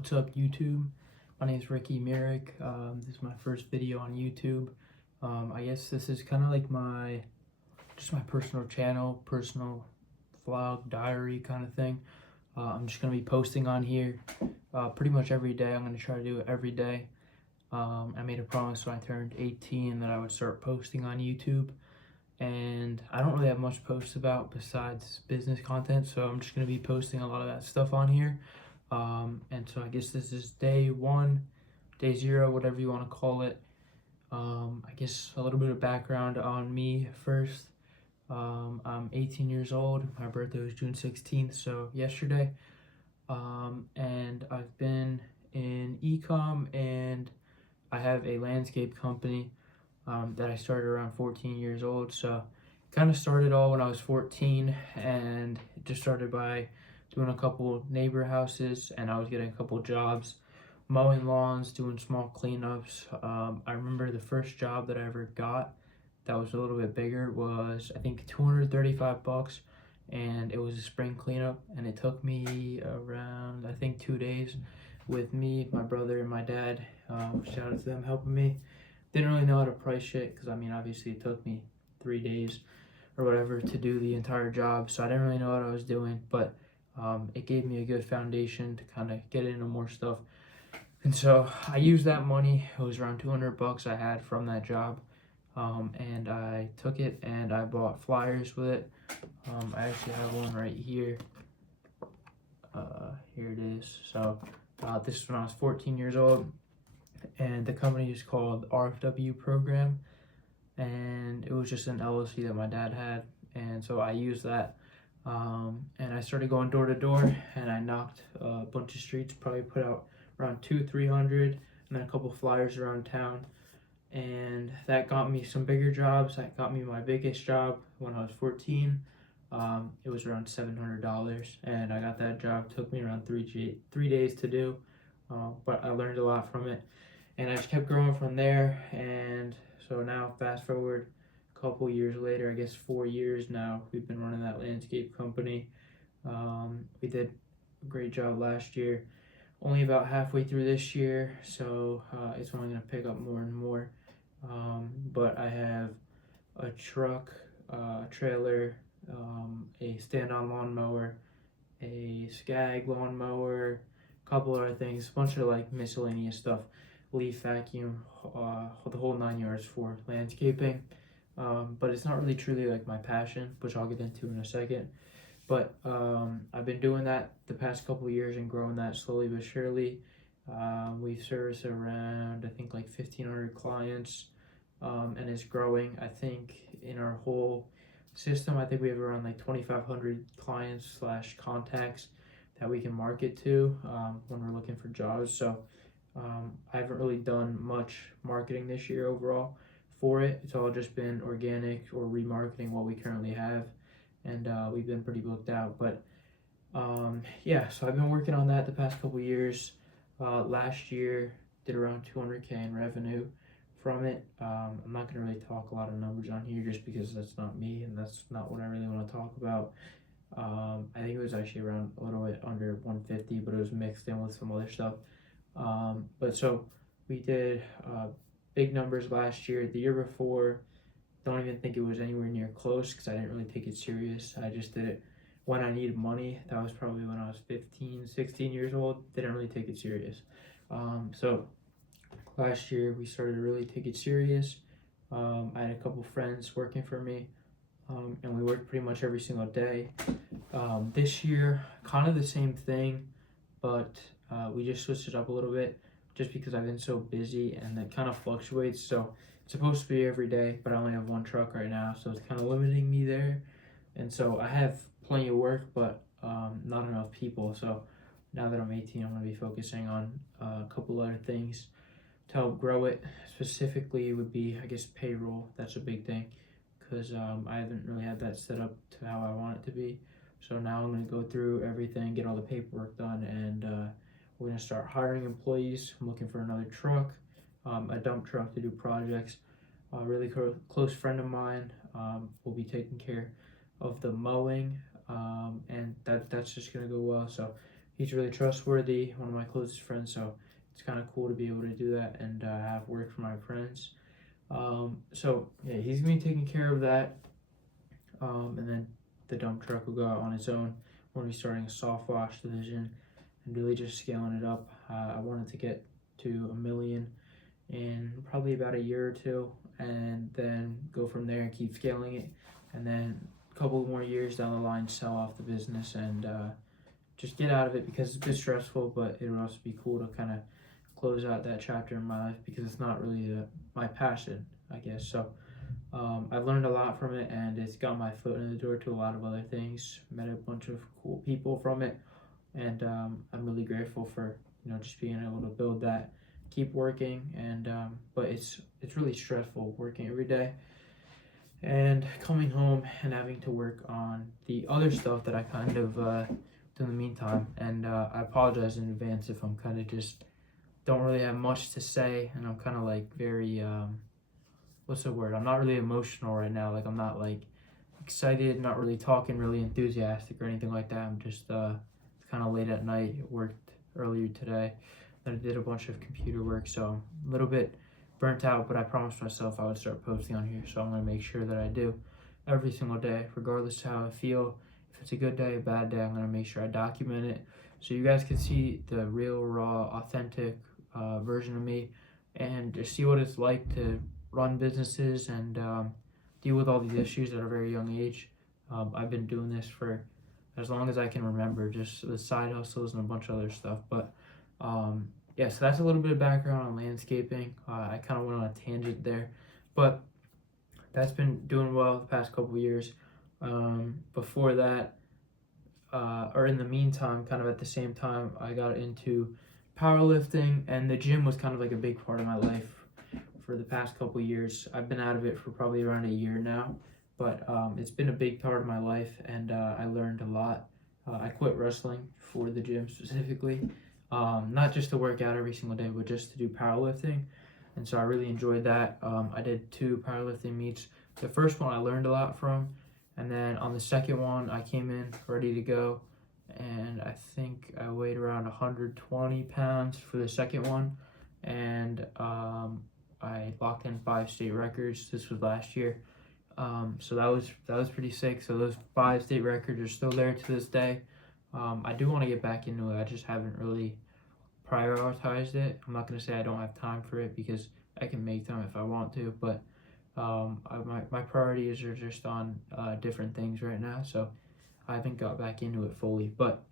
What's up, YouTube? My name is Ricky Merrick. This is my first video on YouTube. I guess this is kind of like my personal channel, personal vlog, diary kind of thing. I'm just gonna be posting on here pretty much every day. I'm gonna try to do it every day. I made a promise when I turned 18 that I would start posting on YouTube, and I don't really have much to post about besides business content, so I'm just gonna be posting a lot of that stuff on here. And so I guess this is day 1, day 0, whatever you want to call it. I guess a little bit of background on me first. I'm 18 years old. My birthday was June 16th, so yesterday. And I've been in e-com, and I have a landscape company that I started around 14 years old. So kind of started all when I was 14, and it just started by doing a couple neighbor houses, and I was getting a couple jobs, mowing lawns, doing small cleanups. I remember the first job that I ever got that was a little bit bigger was, I think, $235, and it was a spring cleanup, and it took me around, I think, 2 days with me, my brother, and my dad. Shout out to them helping me. Didn't really know how to price shit because, I mean, obviously it took me 3 days or whatever to do the entire job, so I didn't really know what I was doing, but it gave me a good foundation to kind of get into more stuff. And so I used that money. It was around $200 I had from that job, and I took it and I bought flyers with it. I actually have one right here. Here it is. So this is when I was 14 years old, and the company is called RFW Program, and it was just an LLC that my dad had, and so I used that. And I started going door to door, and I knocked a bunch of streets, probably put out around 200-300, and then a couple flyers around town, and that got me some bigger jobs. That got me my biggest job when I was 14. It was around $700, and I got that job. Took me around 3 days to do, but I learned a lot from it, and I just kept growing from there. And so now, fast forward couple years later, I guess 4 years now, we've been running that landscape company. We did a great job last year, only about halfway through this year, so it's only going to pick up more and more. But I have a truck, trailer, a stand-on lawnmower, a Skag lawnmower, a couple other things, a bunch of like miscellaneous stuff, leaf vacuum, the whole 9 yards for landscaping. But it's not really truly like my passion, which I'll get into in a second. But I've been doing that the past couple of years and growing that slowly but surely. We've serviced around, I think, like 1,500 clients, and it's growing. I think in our whole system, I think we have around like 2,500 clients / contacts that we can market to when we're looking for jobs. So I haven't really done much marketing this year overall for it. It's all just been organic or remarketing what we currently have, and we've been pretty booked out. But yeah, so I've been working on that the past couple years. Last year did around 200K in revenue from it. I'm not going to really talk a lot of numbers on here just because that's not me and that's not what I really want to talk about. I think it was actually around a little bit under 150, but it was mixed in with some other stuff. But so we did big numbers last year. The year before, don't even think it was anywhere near close because I didn't really take it serious. I just did it when I needed money. That was probably when I was 15, 16 years old. Didn't really take it serious. So last year we started to really take it serious. I had a couple friends working for me, and we worked pretty much every single day. This year, kind of the same thing, but we just switched it up a little bit just because I've been so busy, and it kind of fluctuates. So it's supposed to be every day, but I only have one truck right now, so it's kind of limiting me there. And so I have plenty of work, but not enough people. So now that I'm 18, I'm going to be focusing on a couple other things to help grow it. Specifically would be, I guess, payroll. That's a big thing because I haven't really had that set up to how I want it to be. So now I'm going to go through everything, get all the paperwork done, and we're going to start hiring employees. I'm looking for another truck, a dump truck to do projects. A really close friend of mine will be taking care of the mowing, and that's just going to go well. So he's really trustworthy, one of my closest friends, so it's kind of cool to be able to do that and have work for my friends. So yeah, he's gonna be taking care of that, and then the dump truck will go out on its own. We're gonna be starting a soft wash division and really just scaling it up. I wanted to get to 1 million in probably about a year or two, and then go from there and keep scaling it, and then a couple more years down the line sell off the business and just get out of it, because it's a bit stressful, but it would also be cool to kind of close out that chapter in my life, because it's not really my passion, I guess. So I've learned a lot from it, and it's got my foot in the door to a lot of other things. Met a bunch of cool people from it, and I'm really grateful for just being able to build that, keep working, and but it's really stressful working every day and coming home and having to work on the other stuff that I kind of do in the meantime. And I apologize in advance if I'm kind of just don't really have much to say, and I'm kind of like very what's the word? I'm not really emotional right now. Like, I'm not like excited, not really talking really enthusiastic or anything like that. I'm just it's kind of late at night. Worked earlier today. Then I did a bunch of computer work, so I'm a little bit burnt out, but I promised myself I would start posting on here, so I'm going to make sure that I do every single day, regardless of how I feel. If it's a good day, a bad day, I'm going to make sure I document it so you guys can see the real, raw, authentic version of me, and just see what it's like to run businesses and deal with all these issues at a very young age. I've been doing this for as long as I can remember, just the side hustles and a bunch of other stuff. But yeah, so that's a little bit of background on landscaping. I kind of went on a tangent there, but that's been doing well the past couple of years. Before that, or in the meantime, kind of at the same time, I got into powerlifting, and the gym was kind of like a big part of my life for the past couple years. I've been out of it for probably around a year now, but it's been a big part of my life, and I learned a lot. I quit wrestling for the gym specifically, not just to work out every single day, but just to do powerlifting, and so I really enjoyed that. I did 2 powerlifting meets. The first one I learned a lot from, and then on the second one I came in ready to go, and I think I weighed around 120 pounds for the second one, and I locked in 5 state records. This was last year, so that was pretty sick. So those 5 state records are still there to this day. I do want to get back into it. I just haven't really prioritized it. I'm not gonna say I don't have time for it, because I can make time if I want to, but my priorities are just on different things right now, so I haven't got back into it fully. But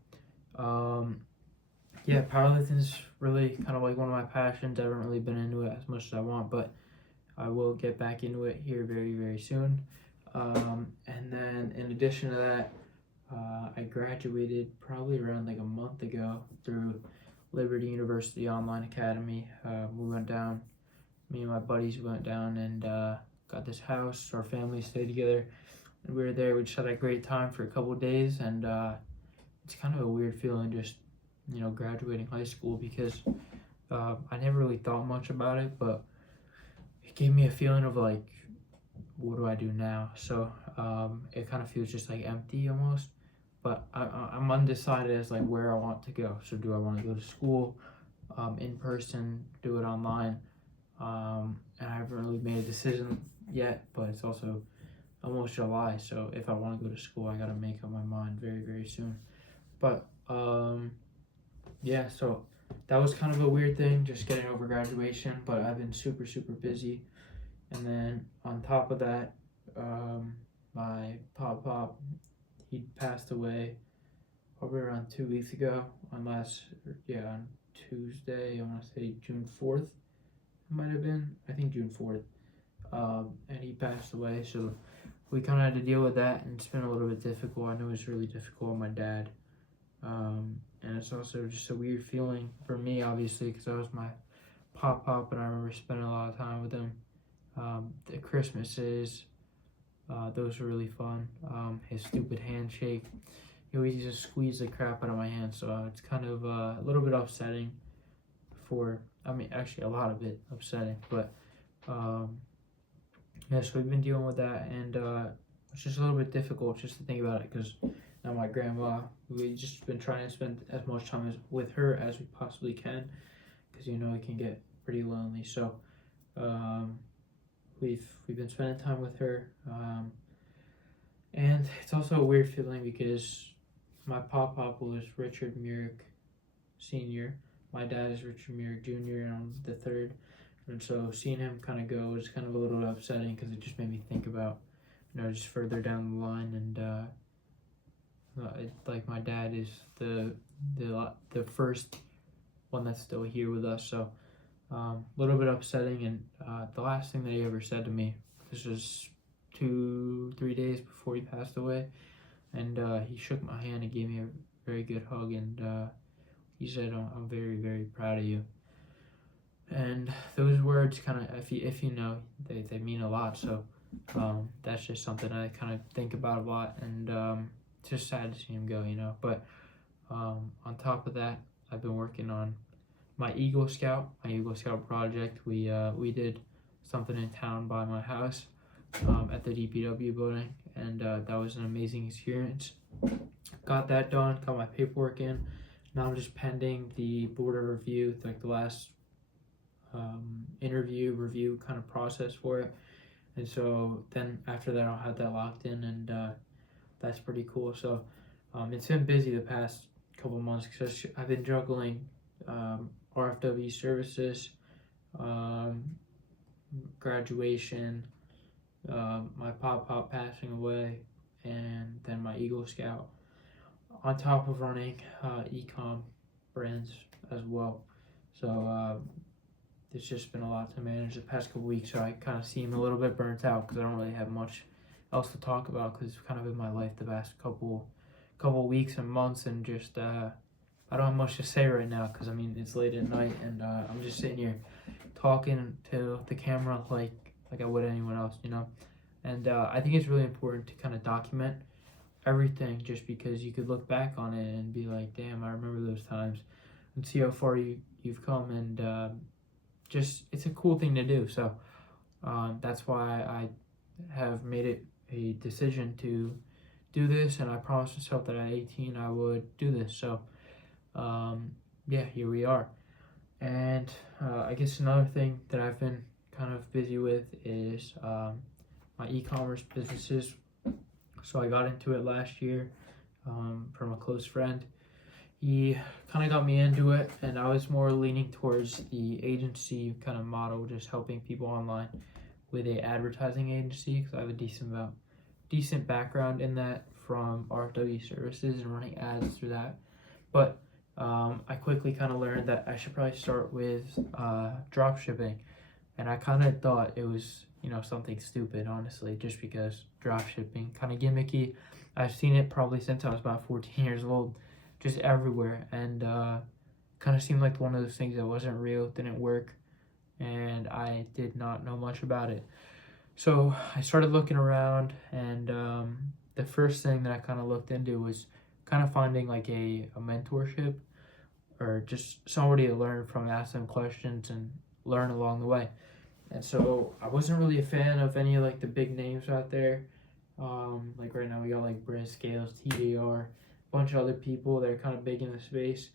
yeah, powerlifting is really kind of like one of my passions. I haven't really been into it as much as I want, but I will get back into it here very, very soon. And then in addition to that, I graduated probably around like a month ago through Liberty University Online Academy. We went down, me and my buddies went down and got this house. Our family stayed together, and we were there. We just had a great time for a couple of days, and it's kind of a weird feeling just graduating high school, because I never really thought much about it, but it gave me a feeling of like, what do I do now? So it kind of feels just like empty almost, but I'm undecided as like where I want to go. So do I want to go to school in person, do it online? And I haven't really made a decision yet, but it's also almost July, so if I want to go to school, I gotta make up my mind very, very soon. But yeah, so that was kind of a weird thing, just getting over graduation, but I've been super, super busy. And then on top of that, my pop, he passed away probably around 2 weeks ago on Tuesday, I want to say June 4th, it might have been, I think June 4th, and he passed away, so we kind of had to deal with that, and it's been a little bit difficult. I know it's really difficult on my dad, and it's also just a weird feeling for me, obviously, because I was my pop, and I remember spending a lot of time with him. The Christmases, those were really fun. His stupid handshake, he always used to squeeze the crap out of my hand, so it's kind of a little bit upsetting actually a lot of it upsetting, but yeah, so we've been dealing with that, and it's just a little bit difficult just to think about it, because and my grandma. We've just been trying to spend as much time with her as we possibly can, because it can get pretty lonely. So we've been spending time with her, and it's also a weird feeling because my pop was Richard Murick Sr. My dad is Richard Murick Jr. and I'm the third. And so seeing him kind of go was kind of a little upsetting because it just made me think about, just further down the line. And like my dad is the first one that's still here with us. So a little bit upsetting. And the last thing that he ever said to me, this was 2-3 days before he passed away, and he shook my hand and gave me a very good hug, and he said, "I'm very, very proud of you." And those words kind of, if you know, they mean a lot. So that's just something I kind of think about a lot, and it's just sad to see him go, But on top of that, I've been working on my Eagle Scout project. We did something in town by my house at the DPW building, and that was an amazing experience. Got that done, got my paperwork in. Now I'm just pending the board of review, like the last interview review kind of process for it. And so then after that, I'll have that locked in, and that's pretty cool. So it's been busy the past couple months because I've been juggling RFW services, graduation, my pop passing away, and then my Eagle Scout, on top of running e-com brands as well. So it's just been a lot to manage the past couple weeks, so I kind of seem a little bit burnt out because I don't really have much else to talk about because it's kind of been my life the past couple weeks and months, and just I don't have much to say right now because it's late at night, and I'm just sitting here talking to the camera like I would anyone else, and I think it's really important to kind of document everything, just because you could look back on it and be like, damn, I remember those times, and see how far you've come, and just it's a cool thing to do. So that's why I have made it a decision to do this, and I promised myself that at 18 I would do this. So yeah, here we are. And I guess another thing that I've been kind of busy with is my e-commerce businesses. So I got into it last year from a close friend. He kind of got me into it, and I was more leaning towards the agency kind of model, just helping people online with a advertising agency, because I have a decent background in that from RFW services and running ads through that. But I quickly kind of learned that I should probably start with drop shipping, and I kind of thought it was something stupid, honestly, just because drop shipping kind of gimmicky. I've seen it probably since I was about 14 years old, just everywhere, and kind of seemed like one of those things that wasn't real, didn't work, and I did not know much about it. So I started looking around, and the first thing that I kind of looked into was kind of finding like a mentorship, or just somebody to learn from, ask them questions and learn along the way. And so I wasn't really a fan of any like the big names out there. Like right now we got like Brent Scales, TJR, a bunch of other people that are kind of big in the space.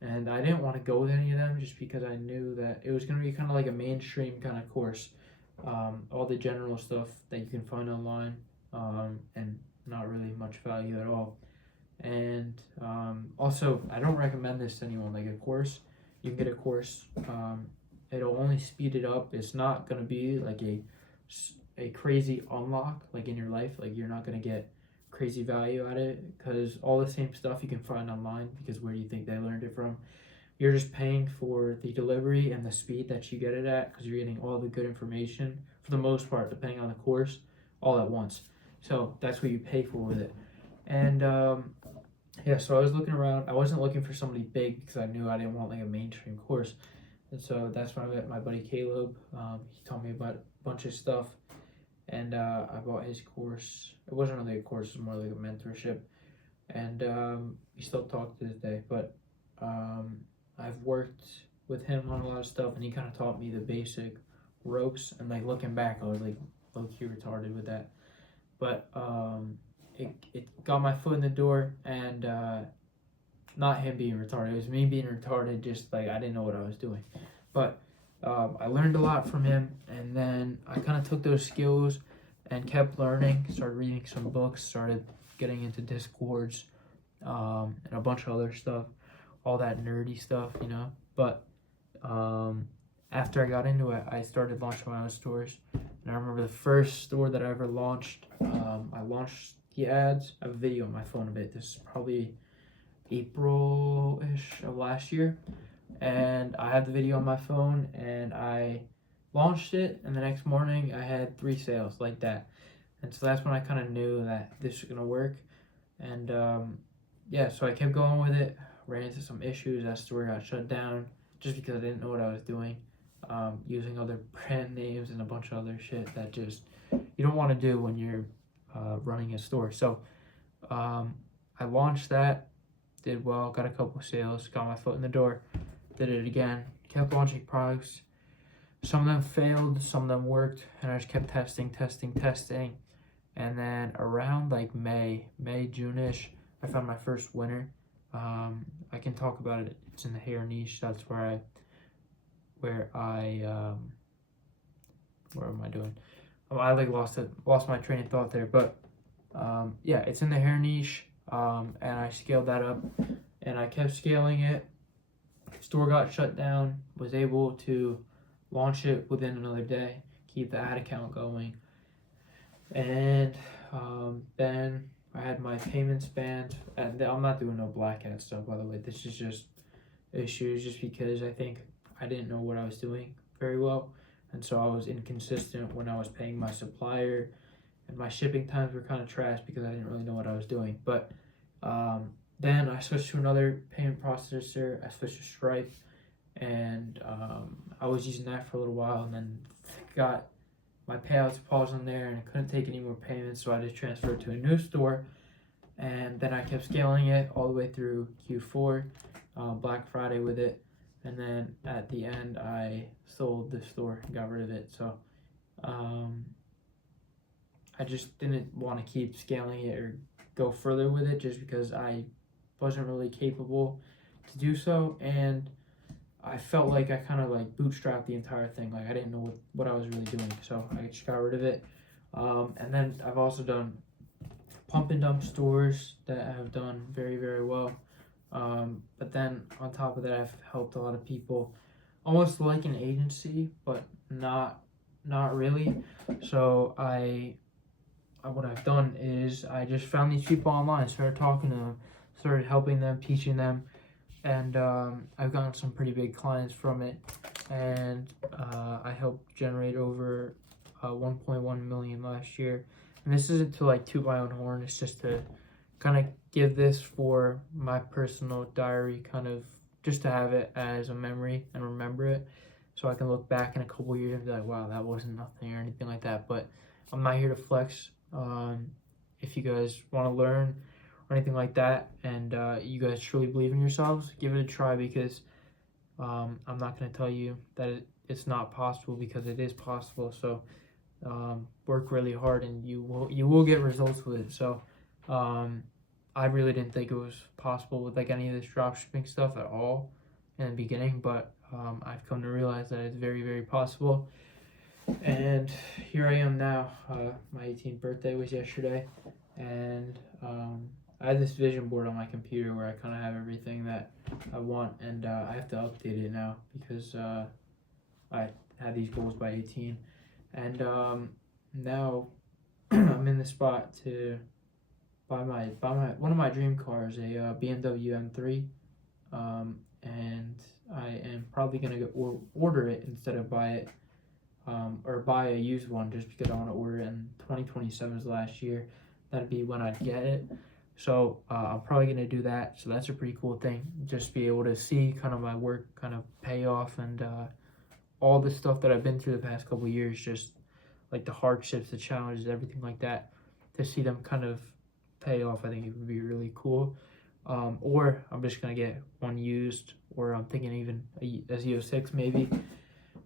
And I didn't want to go with any of them just because I knew that it was going to be kind of like a mainstream kind of course. All the general stuff that you can find online, and not really much value at all. And also, I don't recommend this to anyone. Like a course, you can get a course, it'll only speed it up. It's not going to be like a crazy unlock like in your life. Like you're not going to get crazy value out of it, because all the same stuff you can find online, because where do you think they learned it from? You're just paying for the delivery and the speed that you get it at, because you're getting all the good information for the most part, depending on the course, all at once. So that's what you pay for with it. And yeah, so I was looking around. I wasn't looking for somebody big because I knew I didn't want like a mainstream course. And so that's when I met my buddy Caleb. He taught me about a bunch of stuff, and I bought his course. It wasn't really a course, it was more like a mentorship. And we still talk to this day, but I've worked with him on a lot of stuff, and he kind of taught me the basic ropes. And like looking back, I was like low-key retarded with that. But it got my foot in the door, and not him being retarded. It was me being retarded. Just like I didn't know what I was doing, but I learned a lot from him, and then I kind of took those skills and kept learning. Started reading some books. Started getting into Discords, and a bunch of other stuff, all that nerdy stuff, you know. But after I got into it, I started launching my own stores. And I remember the first store that I ever launched, I launched the ads. I have a video on my phone of it. This is probably April-ish of last year. And I had the video on my phone, and I launched it, and the next morning I had 3 sales like that. And so that's when I kind of knew that this was going to work. And yeah, so I kept going with it. Ran into some issues. That store got shut down just because I didn't know what I was doing. Using other brand names and a bunch of other shit that just you don't want to do when you're running a store. So I launched that, did well, got a couple of sales, got my foot in the door, did it again, kept launching products. Some of them failed, some of them worked, and I just kept testing. And then around like May, June-ish, I found my first winner. I can talk about it. It's in the hair niche. That's where where am I doing? I like lost my train of thought there, but yeah, it's in the hair niche, and I scaled that up, and I kept scaling it. Store got shut down. Was able to launch it within another day, keep the ad account going, and then I had my payments banned. And I'm not doing no black hat stuff, by the way. This is just issues just because I think I didn't know what I was doing very well, and so I was inconsistent when I was paying my supplier, and my shipping times were kind of trash because I didn't really know what I was doing. But then I switched to another payment processor. I switched to Stripe, and I was using that for a little while, and then got my payouts paused on there, and I couldn't take any more payments, so I just transferred to a new store. And then I kept scaling it all the way through Q4, Black Friday with it. And then at the end, I sold the store and got rid of it. So I just didn't want to keep scaling it or go further with it just because I wasn't really capable to do so. And I felt like I kind of like bootstrapped the entire thing. Like I didn't know what I was really doing. So I just got rid of it. And then I've also done pump and dump stores that have done very, very well. But then on top of that, I've helped a lot of people, almost like an agency, but not really. So what I've done is I just found these people online, started talking to them, started helping them, teaching them, and I've gotten some pretty big clients from it. And I helped generate over 1.1 million last year. And this isn't to like toot my own horn, it's just to kind of give this for my personal diary, kind of just to have it as a memory and remember it, so I can look back in a couple years and be like, wow, that wasn't nothing or anything like that. But I'm not here to flex. If you guys want to learn or anything like that, and you guys truly believe in yourselves, give it a try, because I'm not going to tell you that it's not possible, because it is possible. So work really hard, and you will get results with it. So I really didn't think it was possible with like any of this dropshipping stuff at all in the beginning, but I've come to realize that it's very, very possible. And here I am now. My 18th birthday was yesterday, and I had this vision board on my computer where I kind of have everything that I want, and I have to update it now because I had these goals by 18, and now I'm in the spot to buy one of my dream cars, a BMW M3, and I am probably gonna go order it instead of buy it, or buy a used one, just because I want to order it in 2027 is last year. That'd be when I'd get it. So I'm probably gonna do that. So that's a pretty cool thing, just be able to see kind of my work kind of pay off, and all the stuff that I've been through the past couple of years, just like the hardships, the challenges, everything like that, to see them kind of pay off. I think it would be really cool. Or I'm just gonna get one used, or I'm thinking even a Z06 maybe.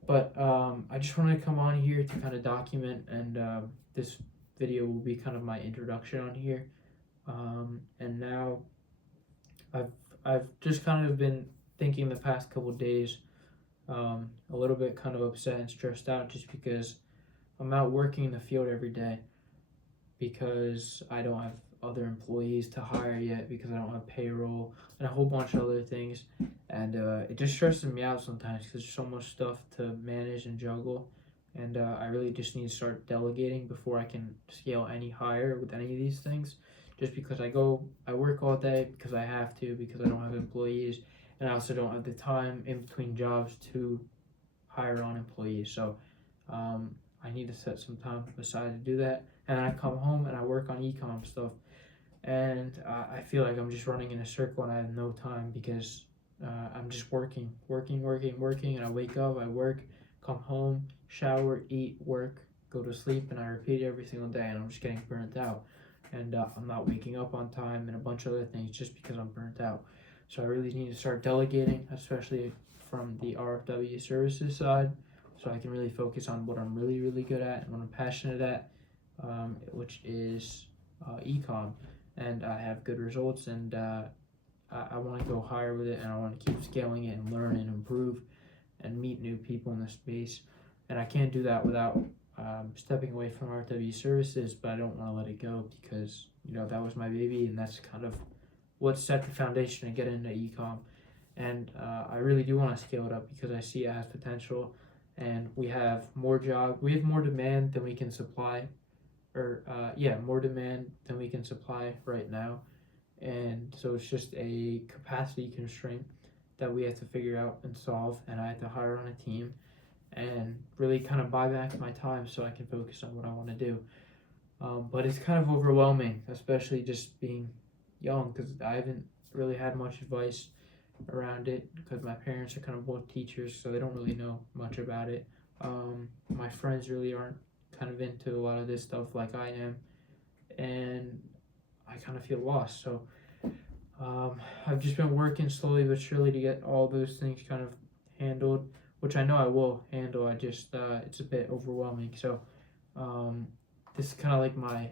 But I just wanted to come on here to kind of document, and this video will be kind of my introduction on here. And now I've I've just kind of been thinking the past couple days, a little bit kind of upset and stressed out just because I'm out working in the field every day because I don't have other employees to hire yet because I don't have payroll and a whole bunch of other things, and it just stresses me out sometimes because there's so much stuff to manage and juggle, and I really just need to start delegating before I can scale any higher with any of these things. Just because I work all day because I have to because I don't have employees, and I also don't have the time in between jobs to hire on employees. So I need to set some time aside to do that. And then I come home and I work on ecom stuff. And I feel like I'm just running in a circle and I have no time because I'm just working. And I wake up, I work, come home, shower, eat, work, go to sleep, and I repeat it every single day. And I'm just getting burnt out. And I'm not waking up on time and a bunch of other things just because I'm burnt out. So I really need to start delegating, especially from the RFW services side, so I can really focus on what I'm really, really good at and what I'm passionate at, which is ecom. And I have good results, and I want to go higher with it, and I want to keep scaling it and learn and improve and meet new people in the space. And I can't do that without stepping away from RFW services, but I don't want to let it go because, that was my baby, and that's kind of what set the foundation to get into ecom. And I really do want to scale it up because I see it has potential, and we have more demand than we can supply, more demand than we can supply right now, and so it's just a capacity constraint that we have to figure out and solve, and I have to hire on a team and really kind of buy back my time so I can focus on what I want to do. But it's kind of overwhelming, especially just being young, because I haven't really had much advice around it because my parents are kind of both teachers, so they don't really know much about it. My friends really aren't kind of into a lot of this stuff like I am, and I kind of feel lost. So I've just been working slowly but surely to get all those things kind of handled, which I know I will handle. I just it's a bit overwhelming. So this is kind of like my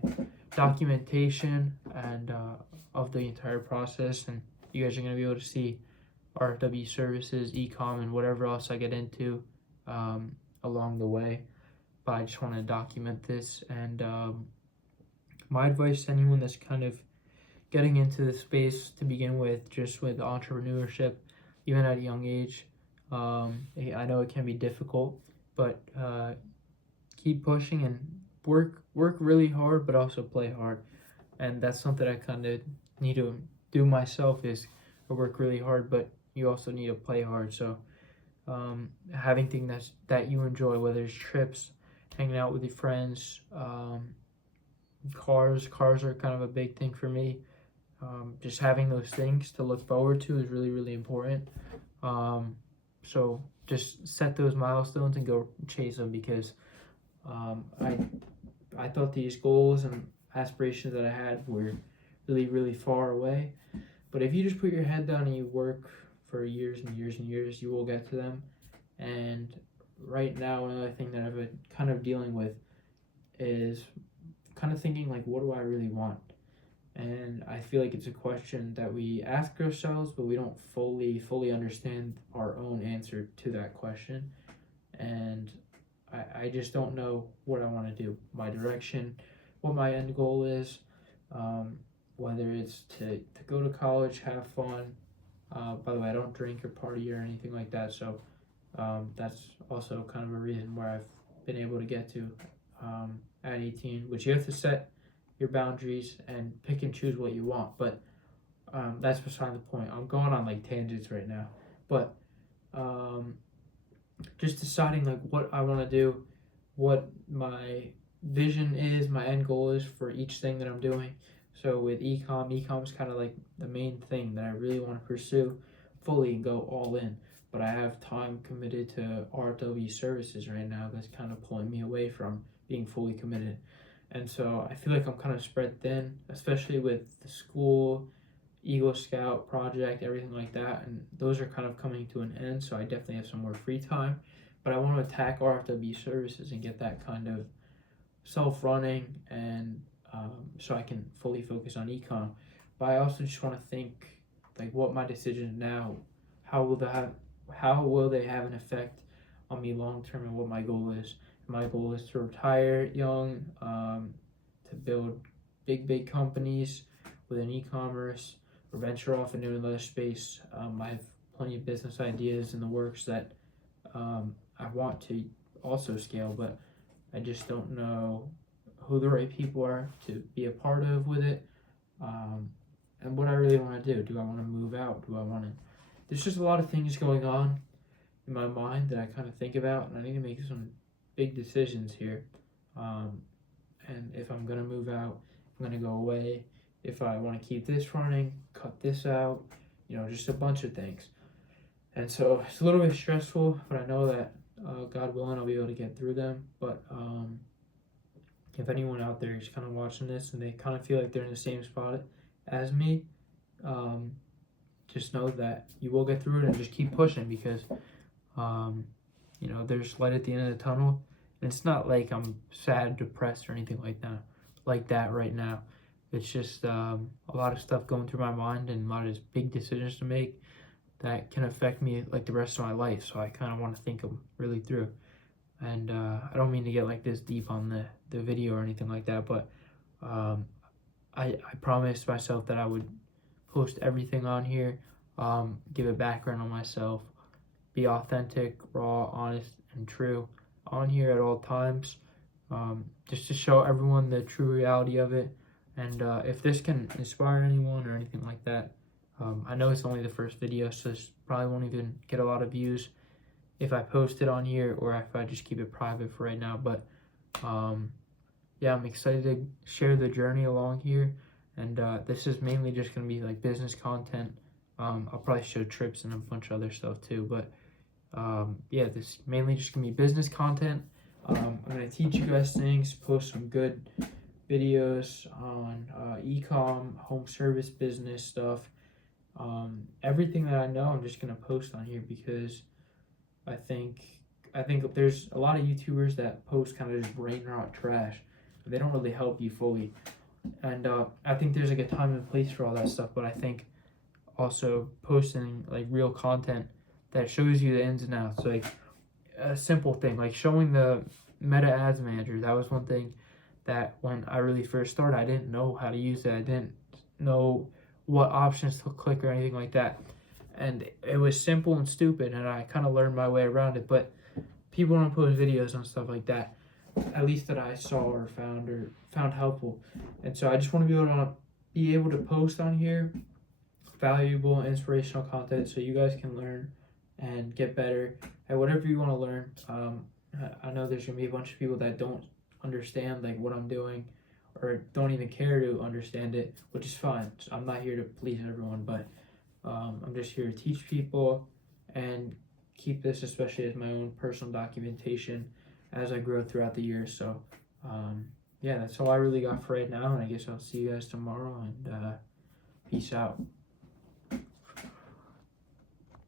documentation and of the entire process, and you guys are going to be able to see RFW services, ecom, and whatever else I get into along the way. But I just want to document this, and my advice to anyone that's kind of getting into the space to begin with, just with entrepreneurship, even at a young age, I know it can be difficult, but keep pushing and work really hard, but also play hard. And that's something I kind of need to do myself, is work really hard, but you also need to play hard. So having things that you enjoy, whether it's trips, hanging out with your friends, cars are kind of a big thing for me. Just having those things to look forward to is really, really important. So just set those milestones and go chase them, because I thought these goals and aspirations that I had were really, really far away. But if you just put your head down and you work for years and years and years, you will get to them. And right now, another thing that I've been kind of dealing with is kind of thinking, like, what do I really want? And I feel like it's a question that we ask ourselves, but we don't fully understand our own answer to that question. And I just don't know what I want to do, my direction, what my end goal is, whether it's to go to college, have fun. By the way, I don't drink or party or anything like that, so that's also kind of a reason where I've been able to get to at 18, which you have to set your boundaries and pick and choose what you want. But that's beside the point. I'm going on like tangents right now, but just deciding like what I want to do, what my vision is, my end goal is for each thing that I'm doing. So with ecom is kind of like the main thing that I really want to pursue fully and go all in. But I have time committed to RFW services right now that's kind of pulling me away from being fully committed. And so I feel like I'm kind of spread thin, especially with the school, Eagle Scout project, everything like that. And those are kind of coming to an end, so I definitely have some more free time. But I want to attack RFW services and get that kind of self-running and so I can fully focus on ecom. But I also just want to think like what my decisions now, how will they have an effect on me long term, and what my goal is. My goal is to retire young, to build big companies within e-commerce, or venture off into another space. I have plenty of business ideas in the works that I want to also scale, but I just don't know who the right people are to be a part of with it, and what I really want to do. Do I want to move out? Do I want to? There's just a lot of things going on in my mind that I kind of think about, and I need to make some big decisions here. And if I'm gonna move out, I'm gonna go away. If I want to keep this running, cut this out, just a bunch of things. And so it's a little bit stressful, but I know that God willing, I'll be able to get through them. But if anyone out there is kind of watching this and they kind of feel like they're in the same spot as me, just know that you will get through it, and just keep pushing, because there's light at the end of the tunnel. And it's not like I'm sad, depressed, or anything like that right now. It's just a lot of stuff going through my mind, and a lot of big decisions to make that can affect me like the rest of my life. So I kind of want to think them really through. And I don't mean to get like this deep on the video or anything like that, but I promised myself that I would post everything on here, give a background on myself, be authentic, raw, honest, and true on here at all times, just to show everyone the true reality of it. And if this can inspire anyone or anything like that, I know it's only the first video, so this probably won't even get a lot of views if I post it on here, or if I just keep it private for right now. But yeah, I'm excited to share the journey along here, and this is mainly just going to be like business content. I'll probably show trips and a bunch of other stuff too, but yeah, this mainly just going to be business content. I'm going to teach you guys things, post some good videos on e-com, home service business stuff. Everything that I know, I'm just going to post on here, because I think there's a lot of YouTubers that post kind of just brain rot trash. They don't really help you fully. And I think there's like a time and place for all that stuff, but I think also posting like real content that shows you the ins and outs, like a simple thing like showing the Meta Ads Manager. That was one thing that when I really first started, I didn't know how to use it. I didn't know what options to click or anything like that, and it was simple and stupid, and I kind of learned my way around it. But people don't post videos on stuff like that, at least that I saw or found helpful. And so I just want to be able to post on here valuable, inspirational content, so you guys can learn and get better at whatever you want to learn. I know there's gonna be a bunch of people that don't understand like what I'm doing, or don't even care to understand it, which is fine. So I'm not here to please everyone, but I'm just here to teach people and keep this especially as my own personal documentation as I grow throughout the year. So yeah, that's all I really got for right now, and I guess I'll see you guys tomorrow, and peace out.